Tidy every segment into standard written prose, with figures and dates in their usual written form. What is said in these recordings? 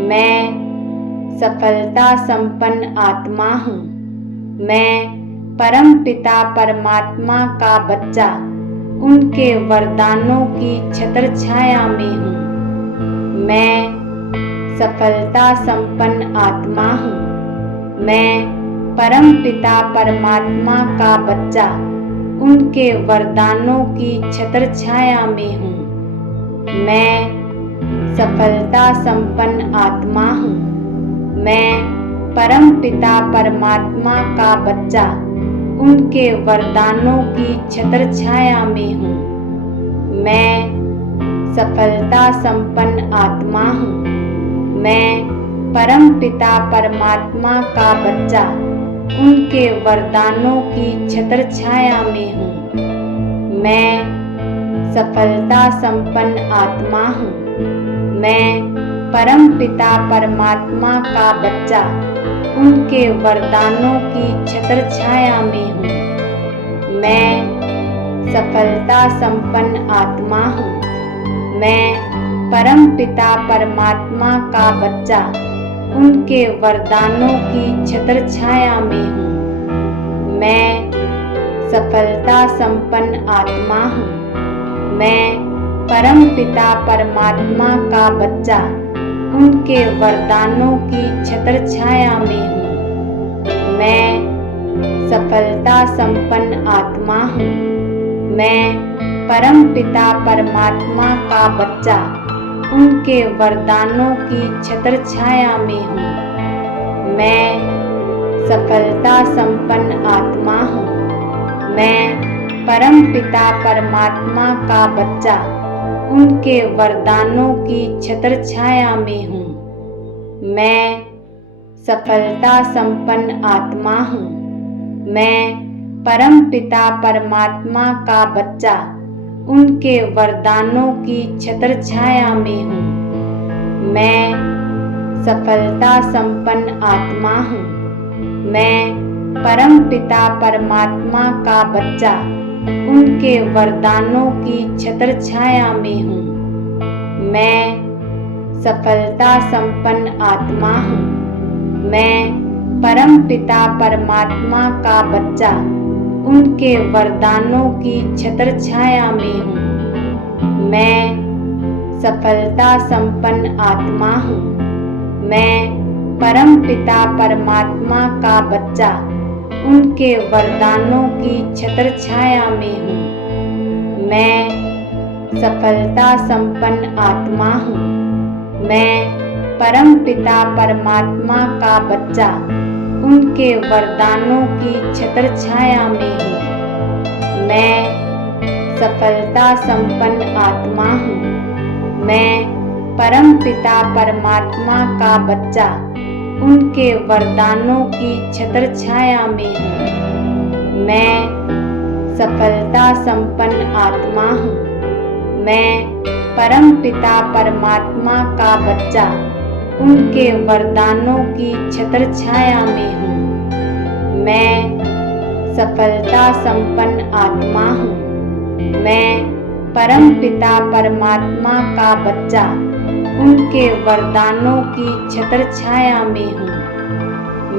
मैं सफलता संपन्न आत्मा हूँ। मैं परम पिता परमात्मा का बच्चा उनके वरदानों की छत्र छाया में हूँ। मैं सफलता संपन्न आत्मा हूँ। मैं परम पिता परमात्मा का बच्चा उनके वरदानों की छत्र छाया में हूँ। मैं सफलता संपन्न आत्मा हूँ। मैं परम पिता परमात्मा का बच्चा उनके वरदानों की छत्र छाया में हूँ। मैं सफलता संपन्न आत्मा हूँ। मैं परम पिता परमात्मा का बच्चा उनके वरदानों की छत्र छाया में हूँ। मैं सफलता संपन्न आत्मा हूँ। मैं परम पिता परमात्मा का बच्चा उनके वरदानों की छत्र छाया में हूँ। मैं सफलता संपन्न आत्मा हूँ। मैं परम पिता परमात्मा का बच्चा उनके वरदानों की छत्र छाया में हूँ। मैं सफलता संपन्न आत्मा हूँ। मैं परम पिता परमात्मा का बच्चा उनके वरदानों की छत्र छाया में हूँ। मैं सफलता संपन्न आत्मा हूँ। मैं परम पिता परमात्मा का बच्चा उनके वरदानों की छत्र छाया में हूँ। मैं सफलता संपन्न आत्मा हूँ। मैं परम पिता परमात्मा का बच्चा उनके वरदानों की छत्र छाया में हूँ। मैं सफलता संपन्न आत्मा हूँ। मैं परम पिता परमात्मा का बच्चा उनके वरदानों की छत्र छाया में हूँ। मैं सफलता संपन्न आत्मा हूँ। मैं परम पिता परमात्मा का बच्चा उनके वरदानों की छत्र छाया में हूँ। मैं सफलता संपन्न आत्मा हूँ। मैं परम पिता परमात्मा का बच्चा उनके वरदानों की छत्र छाया में हूँ। मैं सफलता संपन्न आत्मा हूँ। मैं परम पिता परमात्मा का बच्चा उनके वरदानों की छत्र छाया में हूँ। मैं सफलता संपन्न आत्मा हूँ। मैं परम पिता परमात्मा का बच्चा उनके वरदानों की छत्र छाया में हूँ। मैं सफलता संपन्न आत्मा हूँ। मैं परम पिता परमात्मा का बच्चा उनके वरदानों की छत्र छाया में हूँ। मैं सफलता संपन्न आत्मा हूँ। मैं परम पिता परमात्मा का बच्चा उनके वरदानों की छत्र छाया में हूँ। मैं सफलता संपन्न आत्मा हूँ। मैं परम पिता परमात्मा का बच्चा उनके वरदानों की छत्र छाया में हूँ।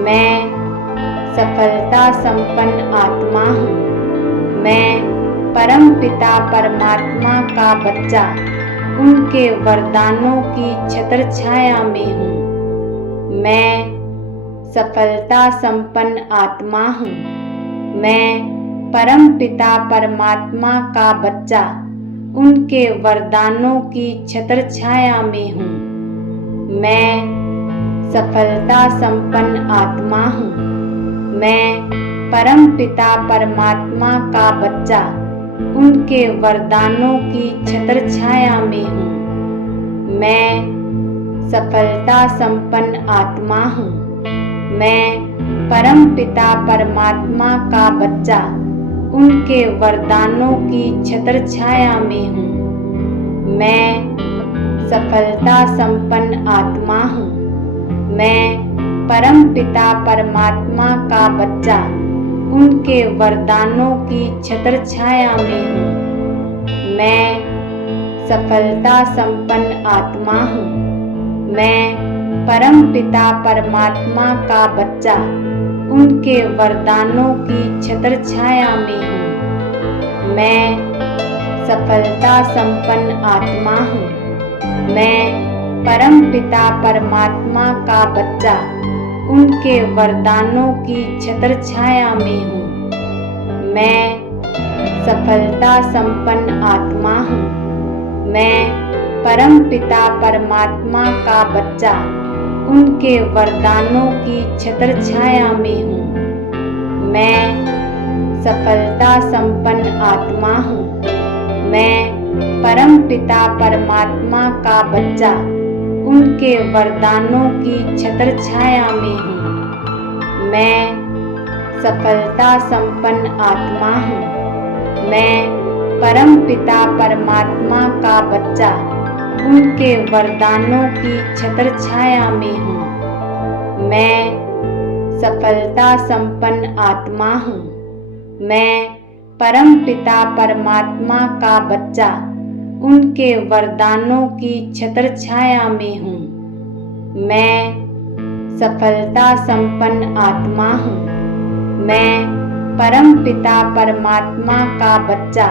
मैं सफलता संपन्न आत्मा हूँ। मैं परम पिता परमात्मा का बच्चा उनके वरदानों की छत्र छाया में हूँ। मैं सफलता संपन्न आत्मा हूँ। मैं परम पिता परमात्मा का बच्चा उनके वरदानों की छत्र छाया में हूँ। मैं सफलता संपन्न आत्मा हूँ। मैं परम पिता परमात्मा का बच्चा उनके वरदानों की छत्र छाया में हूँ। मैं सफलता संपन्न आत्मा हूँ। मैं परम पिता परमात्मा का बच्चा उनके वरदानों की छत्र छाया में हूँ। मैं सफलता संपन्न आत्मा हूँ। मैं परम पिता परमात्मा का बच्चा उनके वरदानों की छत्र छाया में हूँ। मैं सफलता संपन्न आत्मा हूँ। मैं परमपिता परमात्मा का बच्चा उनके वरदानों की छत्र छाया में हूँ। मैं सफलता संपन्न आत्मा हूँ। मैं परमपिता परमात्मा का बच्चा उनके वरदानों की छत्र छाया में हूँ। मैं सफलता संपन्न आत्मा हूँ। मैं परमपिता परमात्मा का बच्चा उनके वरदानों की छत्र छाया में हूँ। मैं सफलता संपन्न आत्मा हूँ। मैं परमपिता परमात्मा का बच्चा उनके वरदानों की छत्र छाया में हूँ। मैं सफलता संपन्न आत्मा हूँ। मैं परमपिता परमात्मा का बच्चा उनके वरदानों की छत्र छाया में हूँ। मैं सफलता संपन्न आत्मा हूँ। मैं परमपिता परमात्मा का बच्चा उनके वरदानों की छत्र छाया में हूँ। मैं सफलता संपन्न आत्मा हूँ। मैं परमपिता परमात्मा का बच्चा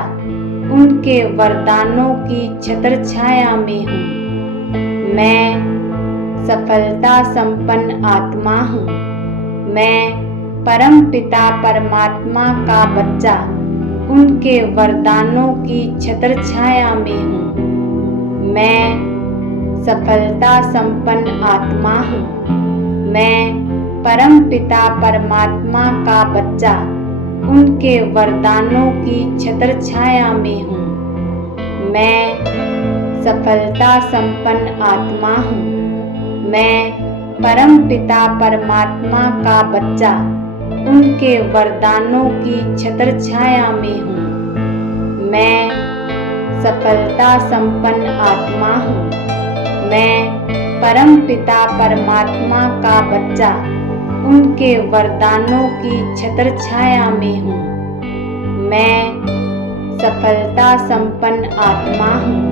उनके वरदानों की छत्र छाया में हूँ। मैं सफलता संपन्न आत्मा हूँ। मैं परमपिता परमात्मा का बच्चा उनके वरदानों की छत्र छाया में हूँ। मैं सफलता संपन्न आत्मा हूँ। मैं परमपिता परमात्मा का बच्चा उनके वरदानों की छत्र छाया में हूँ। मैं सफलता संपन्न आत्मा हूँ। मैं परमपिता परमात्मा का बच्चा उनके वरदानों की छत्र छाया में हूँ। मैं सफलता संपन्न आत्मा हूँ। मैं परमपिता परमात्मा का बच्चा उनके वरदानों की छत्र छाया में हूँ। मैं सफलता संपन्न आत्मा हूँ।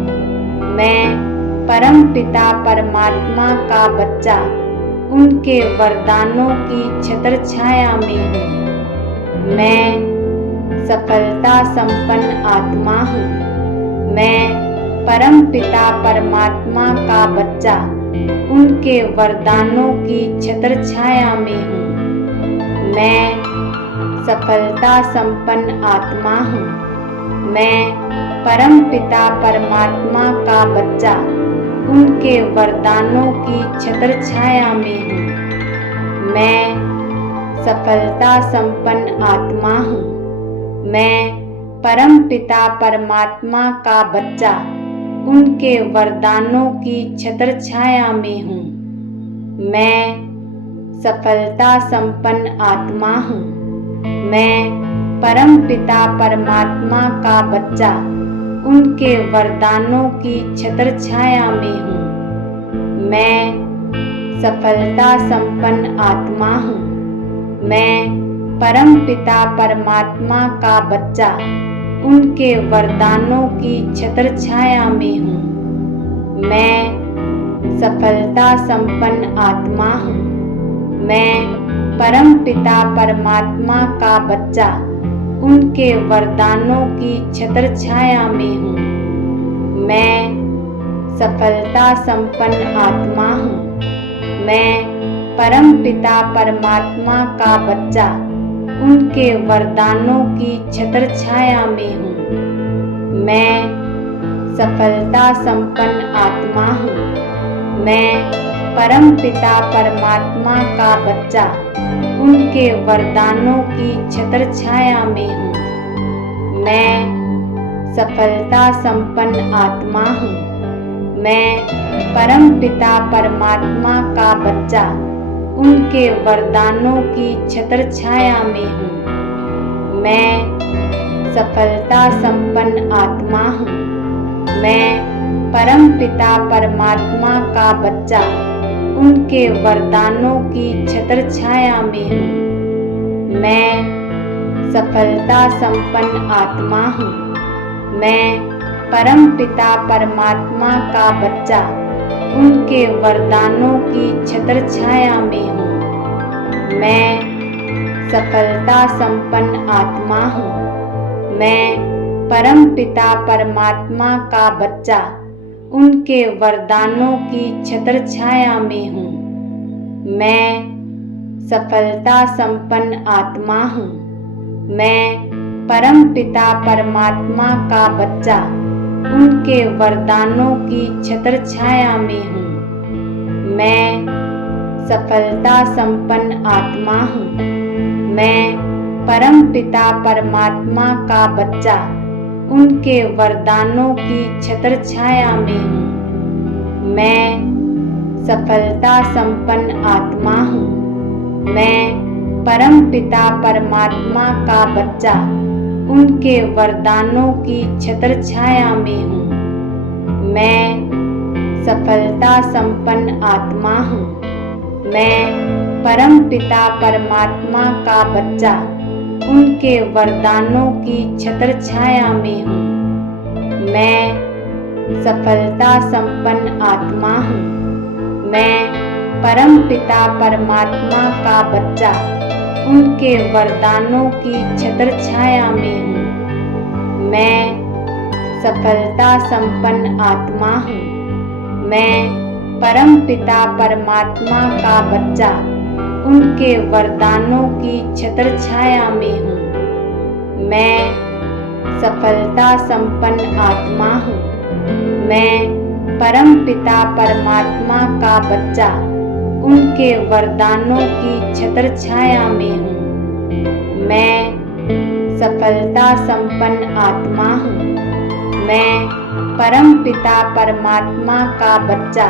मैं परमपिता परमात्मा का बच्चा उनके वरदानों की छत्र छाया में हूँ। मैं सफलता संपन्न आत्मा हूँ। मैं परमपिता परमात्मा का बच्चा उनके वरदानों की छत्र छाया में हूँ। मैं सफलता संपन्न आत्मा हूँ। मैं परमपिता परमात्मा का बच्चा उनके वरदानों की छत्र छाया में हूँ। मैं सफलता संपन्न आत्मा हूँ। मैं परमपिता परमात्मा का बच्चा उनके वरदानों की छत्र छाया में हूँ। मैं सफलता संपन्न आत्मा हूँ। मैं परमपिता परमात्मा का बच्चा उनके वरदानों की छत्र छाया में हूँ। मैं सफलता संपन्न आत्मा हूँ। मैं परमपिता परमात्मा का बच्चा उनके वरदानों की छत्र छाया में हूँ। मैं सफलता संपन्न आत्मा हूँ। मैं परमपिता परमात्मा का बच्चा उनके वरदानों की छत्र छाया में हूँ। मैं सफलता संपन्न आत्मा हूँ। मैं परमपिता परमात्मा का बच्चा उनके वरदानों की छत्र छाया में हूँ। मैं सफलता संपन्न आत्मा हूँ। मैं परमपिता परमात्मा का बच्चा उनके वरदानों की छत्र छाया में हूँ। मैं सफलता संपन्न आत्मा हूँ। मैं परमपिता परमात्मा का बच्चा उनके वरदानों की छत्र छाया में हूँ। मैं सफलता संपन्न आत्मा हूँ। मैं परमपिता परमात्मा का बच्चा उनके वरदानों की छत्र छाया में हूँ। मैं सफलता संपन्न आत्मा हूँ। मैं परमपिता परमात्मा का बच्चा उनके वरदानों की छत्र छाया में हूँ। मैं सफलता संपन्न आत्मा हूँ। मैं परम पिता परमात्मा का बच्चा उनके वरदानों की छत्र छाया में हूँ। मैं सफलता संपन्न आत्मा हूँ। मैं परम पिता परमात्मा का बच्चा उनके वरदानों की छत्र छाया में हूँ। मैं सफलता संपन्न आत्मा हूँ। मैं परम पिता परमात्मा का बच्चा उनके वरदानों की छत्र छाया में हूँ। मैं सफलता संपन्न आत्मा हूँ। मैं परम पिता परमात्मा का बच्चा उनके वरदानों की छत्र छाया में हूँ। मैं सफलता संपन्न आत्मा हूँ। मैं परम पिता परमात्मा का बच्चा उनके वरदानों की छत्र छाया में हूँ। मैं सफलता संपन्न आत्मा हूँ। मैं परम पिता परमात्मा का बच्चा उनके वरदानों की छत्र छाया में हूँ। मैं सफलता संपन्न आत्मा हूँ। मैं परम पिता परमात्मा का बच्चा उनके वरदानों की छत्र छाया में हूँ। मैं सफलता संपन्न आत्मा हूँ। मैं परम पिता परमात्मा का बच्चा उनके वरदानों की छत्र छाया में हूँ। मैं सफलता संपन्न आत्मा हूँ। मैं परम पिता परमात्मा का बच्चा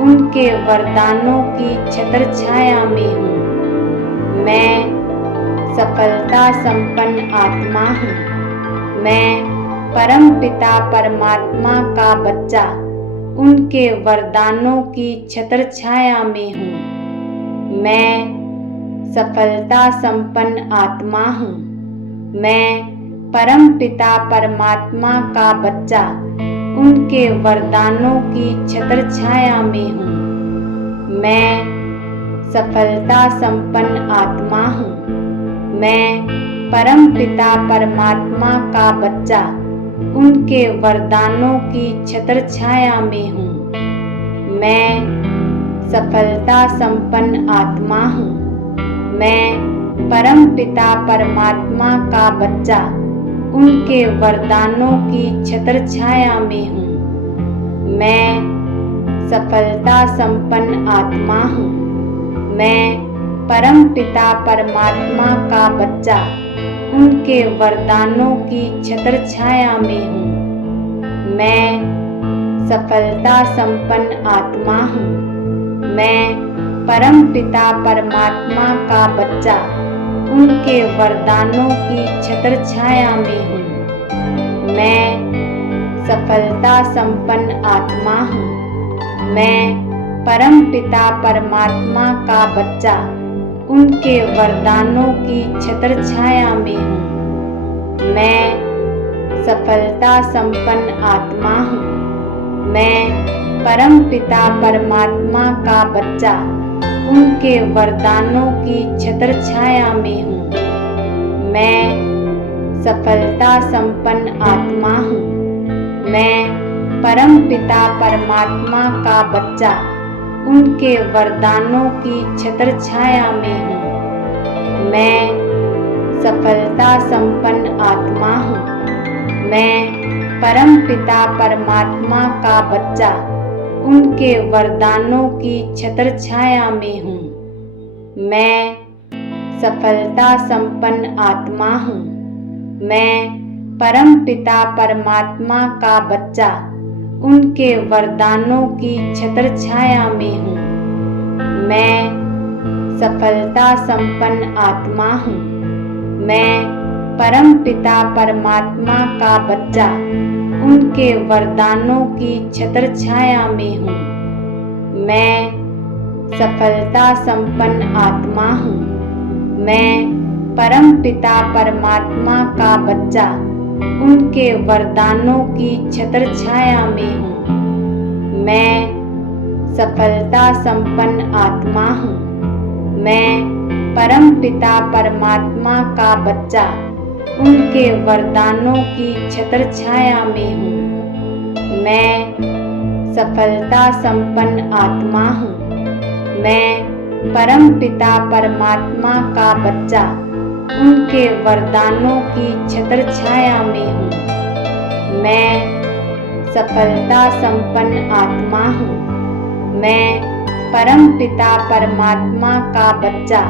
उनके वरदानों की छत्र छाया में हूँ। मैं सफलता संपन्न आत्मा हूँ। मैं परम पिता परमात्मा का बच्चा उनके वरदानों की छत्र छाया में हूँ। मैं सफलता संपन्न आत्मा हूँ। मैं परम पिता परमात्मा का बच्चा उनके वरदानों की छत्र छाया में हूँ। मैं सफलता संपन्न आत्मा हूँ। मैं परम पिता परमात्मा का बच्चा उनके वरदानों की छत्र छाया में हूँ। मैं सफलता संपन्न आत्मा हूँ। मैं परम पिता परमात्मा का बच्चा उनके वरदानों की छत्र छाया में हूँ। मैं सफलता संपन्न आत्मा हूँ। मैं परम पिता परमात्मा का बच्चा उनके वरदानों की छत्र छाया में हूँ। मैं सफलता संपन्न आत्मा हूँ। मैं परम पिता परमात्मा का बच्चा उनके वरदानों की छत्र छाया में हूँ। मैं सफलता संपन्न आत्मा हूँ। मैं परम पिता परमात्मा का बच्चा उनके वरदानों की छत्र छाया में हूँ। मैं सफलता संपन्न आत्मा हूँ। मैं परम पिता परमात्मा का बच्चा उनके वरदानों की छत्र छाया में हूँ। मैं सफलता संपन्न आत्मा हूँ। मैं परम पिता परमात्मा का बच्चा उनके वरदानों की छत्र छाया में हूँ। मैं सफलता संपन्न आत्मा हूँ। मैं परम पिता परमात्मा का बच्चा उनके वरदानों की छत्र छाया में हूँ। मैं सफलता संपन्न आत्मा हूँ। मैं परम पिता परमात्मा का बच्चा उनके वरदानों की छत्र छाया में हूँ। मैं सफलता संपन्न आत्मा हूँ। मैं परम पिता परमात्मा का बच्चा उनके वरदानों की छत्र छाया में हूँ। मैं सफलता संपन्न आत्मा हूँ। मैं परम पिता परमात्मा का बच्चा उनके वरदानों की छत्र छाया में हूँ। मैं सफलता संपन्न आत्मा हूँ। मैं परम पिता परमात्मा का बच्चा उनके वरदानों की छत्र छाया में हूँ। मैं सफलता संपन्न आत्मा हूँ। मैं परम पिता परमात्मा का बच्चा उनके वरदानों की छत्र छाया में हूँ। मैं सफलता संपन्न आत्मा हूँ। मैं परम पिता परमात्मा का बच्चा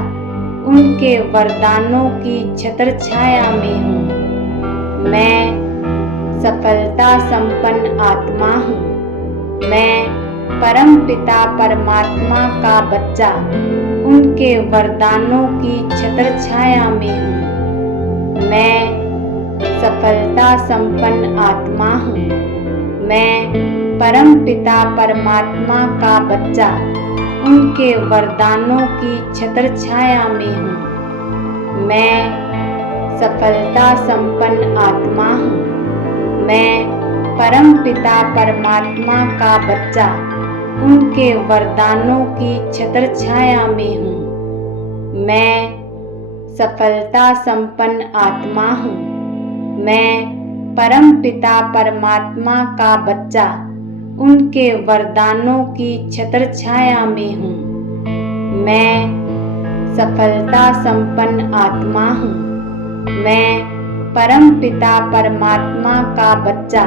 उनके वरदानों की छत्र छाया में हूँ। मैं सफलता संपन्न आत्मा हूँ। मैं परम पिता परमात्मा का बच्चा उनके वरदानों की छत्र छाया में हूँ। मैं सफलता संपन्न आत्मा हूँ। मैं परम पिता परमात्मा का बच्चा उनके वरदानों की छत्र छाया में हूँ। मैं सफलता संपन्न आत्मा हूँ। मैं परम पिता परमात्मा का बच्चा उनके वरदानों की छत्र छाया में हूँ। मैं सफलता संपन्न आत्मा हूँ। मैं परम पिता परमात्मा का बच्चा उनके वरदानों की छत्र छाया में हूँ। मैं सफलता संपन्न आत्मा हूँ। मैं परम पिता परमात्मा का बच्चा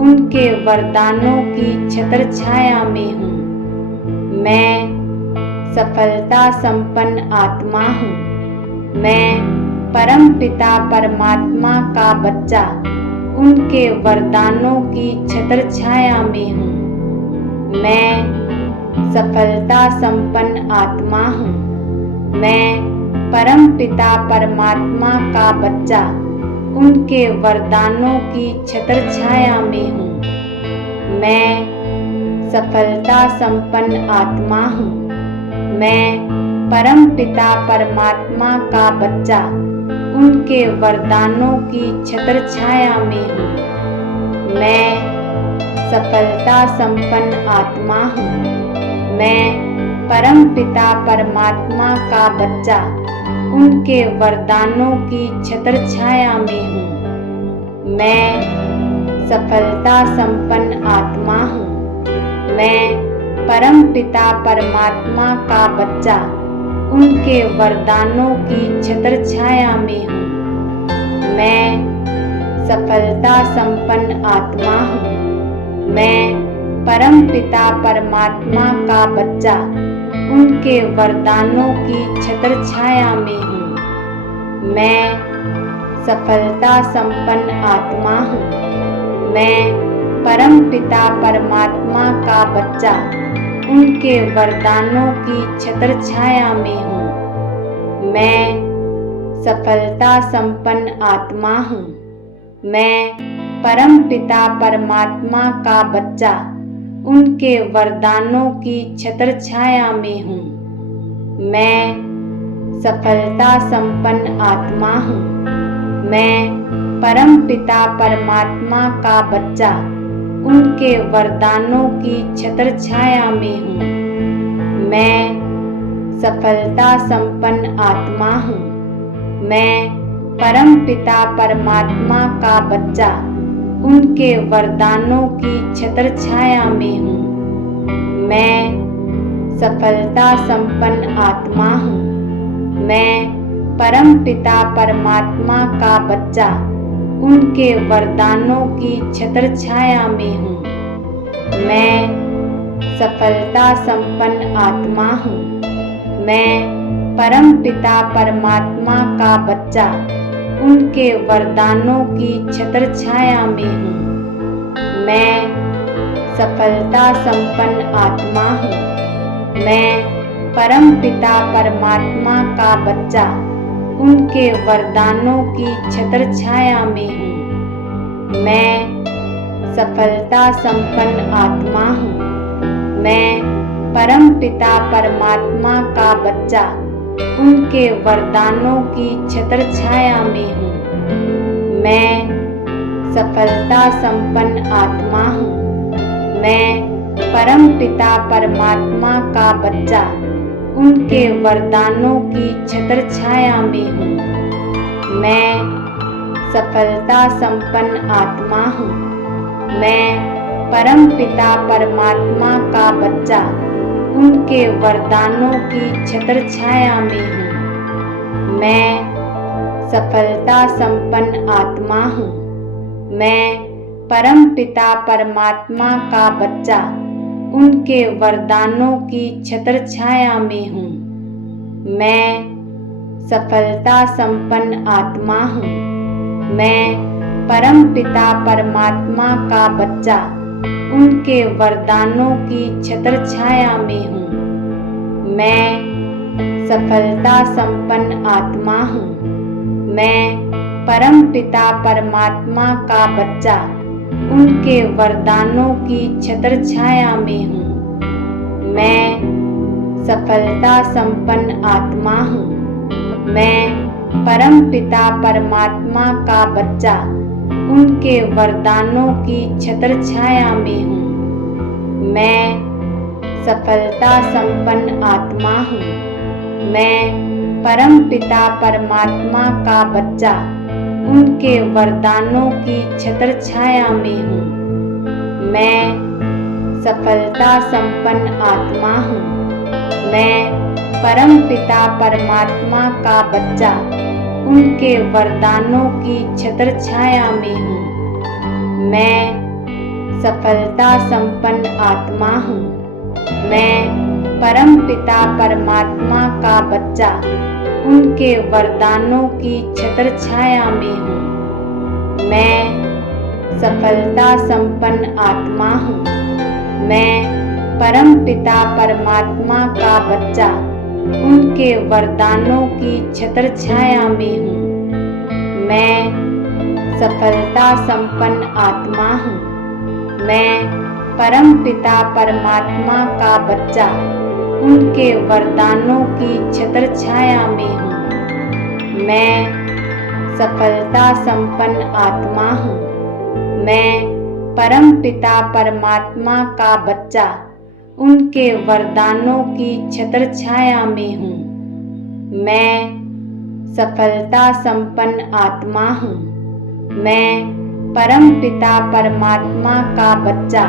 उनके वरदानों की छत्र छाया में हूँ। मैं सफलता संपन्न आत्मा हूँ। मैं परम पिता परमात्मा का बच्चा उनके वरदानों की छत्र छाया में हूँ। मैं सफलता संपन्न आत्मा हूँ। मैं परम पिता परमात्मा का बच्चा उनके वरदानों की छत्र छाया में हूँ। मैं सफलता संपन्न आत्मा हूँ। मैं परम पिता परमात्मा का बच्चा उनके वरदानों की छत्र छाया में हूँ। मैं सफलता संपन्न आत्मा हूँ। मैं परम पिता परमात्मा का बच्चा उनके वरदानों की छत्र छाया में हूँ। मैं सफलता संपन्न आत्मा हूँ। मैं परम पिता परमात्मा का बच्चा उनके वरदानों की छत्र छाया में हूँ। मैं सफलता संपन्न आत्मा हूँ। मैं परम पिता परमात्मा का बच्चा उनके वरदानों की छत्र छाया में हूँ। मैं सफलता संपन्न आत्मा हूँ। मैं परम पिता परमात्मा का बच्चा उनके वरदानों की छत्र छाया में हूँ। मैं सफलता संपन्न आत्मा हूँ। मैं परम पिता परमात्मा का बच्चा उनके वरदानों की छत्र छाया में हूँ। मैं सफलता संपन्न आत्मा हूँ। मैं परम पिता परमात्मा का बच्चा उनके वरदानों की छत्र छाया में हूँ। मैं सफलता संपन्न आत्मा हूँ। मैं परम पिता परमात्मा का बच्चा उनके वरदानों की छत्र छाया में हूँ। मैं सफलता संपन्न आत्मा हूँ। मैं परम पिता परमात्मा का बच्चा उनके वरदानों की छत्र छाया में हूँ। मैं सफलता संपन्न आत्मा हूँ। मैं परम पिता परमात्मा का बच्चा उनके वरदानों की छत्र छाया में हूँ। मैं सफलता संपन्न आत्मा हूँ। मैं परम पिता परमात्मा का बच्चा उनके वरदानों की छत्र छाया में हूँ। मैं सफलता संपन्न आत्मा हूँ। मैं परम पिता परमात्मा का बच्चा उनके वरदानों की छत्र छाया में हूँ। मैं सफलता संपन्न आत्मा हूँ। मैं परमपिता परमात्मा का बच्चा उनके वरदानों की छत्र छाया में हूँ। मैं सफलता संपन्न आत्मा हूँ। मैं परमपिता परमात्मा का बच्चा उनके वरदानों की छत्र छाया में हूँ। मैं सफलता संपन्न आत्मा हूँ। मैं परमपिता परमात्मा का बच्चा उनके वरदानों की छत्र छाया में हूँ। मैं सफलता संपन्न आत्मा हूँ। मैं परमपिता परमात्मा का बच्चा उनके वरदानों की छत्र छाया में हूँ। मैं सफलता संपन्न आत्मा हूँ। मैं परमपिता परमात्मा का बच्चा उनके वरदानों की छत्र छाया में हूँ। मैं सफलता संपन्न आत्मा हूँ। मैं परमपिता परमात्मा का बच्चा उनके वरदानों की छत्र छाया में हूँ। मैं सफलता संपन्न आत्मा हूँ। मैं परमपिता परमात्मा का बच्चा उनके वरदानों की छत्र छाया में हूँ। मैं सफलता संपन्न आत्मा हूँ। मैं परमपिता परमात्मा का बच्चा उनके वरदानों की छत्र छाया में हूँ। मैं सफलता संपन्न आत्मा हूँ। मैं परमपिता परमात्मा का बच्चा उनके वरदानों की छत्र छाया में हूँ। मैं सफलता संपन्न आत्मा हूँ। मैं परमपिता परमात्मा का बच्चा उनके वरदानों की छत्र छाया में हूँ। मैं सफलता संपन्न आत्मा हूँ। मैं परमपिता परमात्मा का बच्चा उनके वरदानों की छत्र छाया में हूँ। मैं सफलता संपन्न आत्मा हूँ। मैं परमपिता परमात्मा का बच्चा उनके वरदानों की छत्र छाया में हूँ। मैं सफलता संपन्न आत्मा हूँ। मैं परमपिता परमात्मा का बच्चा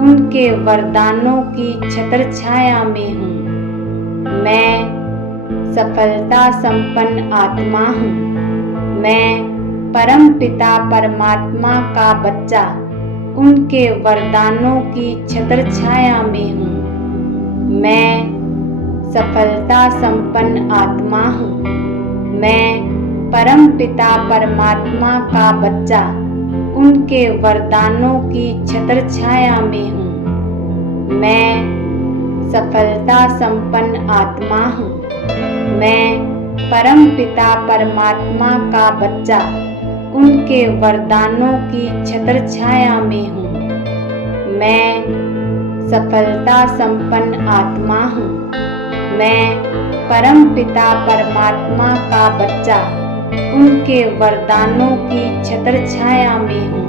उनके वरदानों की छत्र छाया में हूँ। मैं सफलता संपन्न आत्मा हूँ। मैं परमपिता परमात्मा का बच्चा उनके वरदानों की छत्र छाया में हूँ। मैं सफलता संपन्न आत्मा हूँ। मैं परमपिता परमात्मा का बच्चा उनके वरदानों की छत्र छाया में हूँ। मैं सफलता संपन्न आत्मा हूँ। मैं परमपिता परमात्मा का बच्चा उनके वरदानों की छत्र छाया में हूँ। मैं सफलता संपन्न आत्मा हूँ। मैं परमपिता परमात्मा का बच्चा उनके वरदानों की छत्र छाया में हूँ।